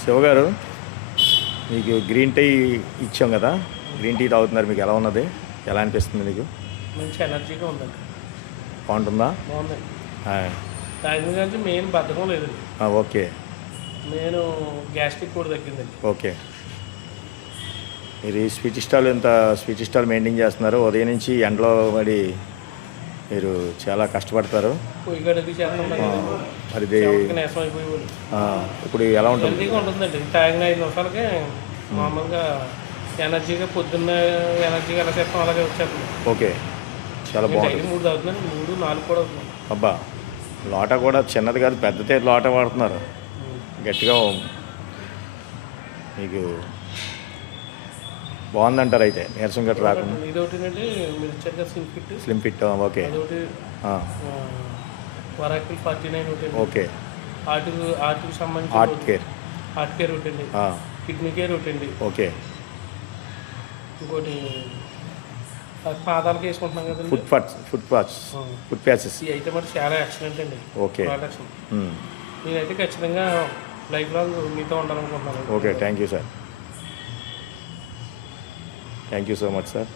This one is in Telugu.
శివ గారు, మీకు గ్రీన్ టీ ఇచ్చాం కదా, గ్రీన్ టీ తాగుతున్నారు, మీకు ఎలా ఉన్నది? ఎలా అనిపిస్తుంది మీకు? మంచి ఎనర్జీగా ఉందండి. బాగుంటుందా? బాగుందండి. తాగిన కానీ మెయిన్ బద్ధకం లేదండి. ఓకే. నేను గ్యాస్ట్రిక్ కూడా తగ్గిందండి. ఓకే. మీరు ఈ స్వీట్ స్టాల్ మెయింటైన్ చేస్తున్నారు. ఉదయం నుంచి ఎండలో పడి మీరు చాలా కష్టపడతారు. పొయ్యి గడికి చేస్తాం మరి నేసం అయిపోయి ఇప్పుడు ఎలా ఉంటుంది? హెల్తీగా ఉంటుందండి. తాగిన 5 నిమిషాలకే మామూలుగా ఎనర్జీగా పొద్దున్న ఎనర్జీగా ఎలా చేస్తాం అలాగే వచ్చేస్తుంది. ఓకే, చాలా బాగుంది. 3 తాగుతున్నాను, 3, 4 కూడా అవుతున్నాను. అబ్బా, లోట కూడా చిన్నది కాదు, పెద్దదే లోట వాడుతున్నారు. గట్టిగా మీకు బాగుందంటారు అయితే, నీరసం గట్రా రాకుండా. ఇది ఒకటి మిర్చర్గా స్లిమ్ ఫిట్. ఓకే. అదొకటి వరాకిల్ 49 ఒకటి. ఓకే. ఆర్ట్కి సంబంధించి హార్ట్ కేర్ ఒకటి అండి. కిడ్నీ కేర్ ఒకటి అండి. ఓకే. ఇంకోటి పాదాలకు వేసుకుంటున్నాం కదండి, ఫుట్ ప్యాచెస్. ఇవి అయితే మరి చాలా ఎక్సలెంట్ అండి. ఓకే. నేనైతే ఖచ్చితంగా లైఫ్ లాంగ్ మీతో ఉండాలనుకుంటున్నాను. Okay, thank you sir. Thank you so much sir.